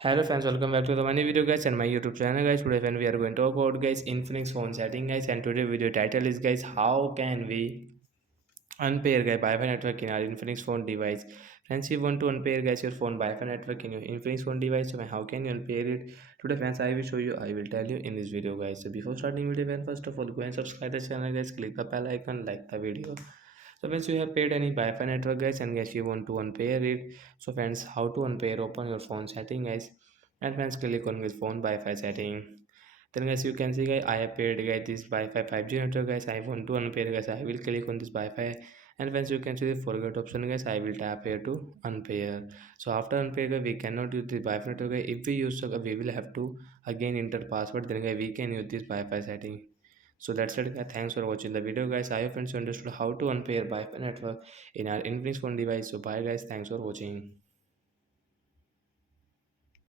Hello friends, welcome back to the money video guys and my YouTube channel guys. Today when we are going to talk about guys Infinix phone setting guys, and today video title is guys, how can we unpair guys Wi-Fi network in our Infinix phone device. Friends, you want to unpair guys your phone Wi-Fi network in your Infinix phone device, so how can you unpair it? Today friends, I will show you, I will tell you in this video guys. So before starting video friends, first of all go and subscribe the channel guys, click the bell icon, like the video. So once you have paid any Wi-Fi network guys and guys you want to unpair it, so friends, how to unpair? Open your phone setting guys, and friends click on this phone Wi-Fi setting. Then guys you can see guys I have paired guys this Wi-Fi 5G network guys. I want to unpair guys. I will click on this Wi-Fi, and once you can see the forget option guys, I will tap here to unpair. So after unpair guys, we cannot use the Wi-Fi network guys. If we use so we will have to again enter password. Then guys we can use this Wi-Fi setting. So that's it guys. Thanks for watching the video guys. I hope friends you understood how to unpair Wi-Fi network in our Infinix phone device. So bye guys. Thanks for watching.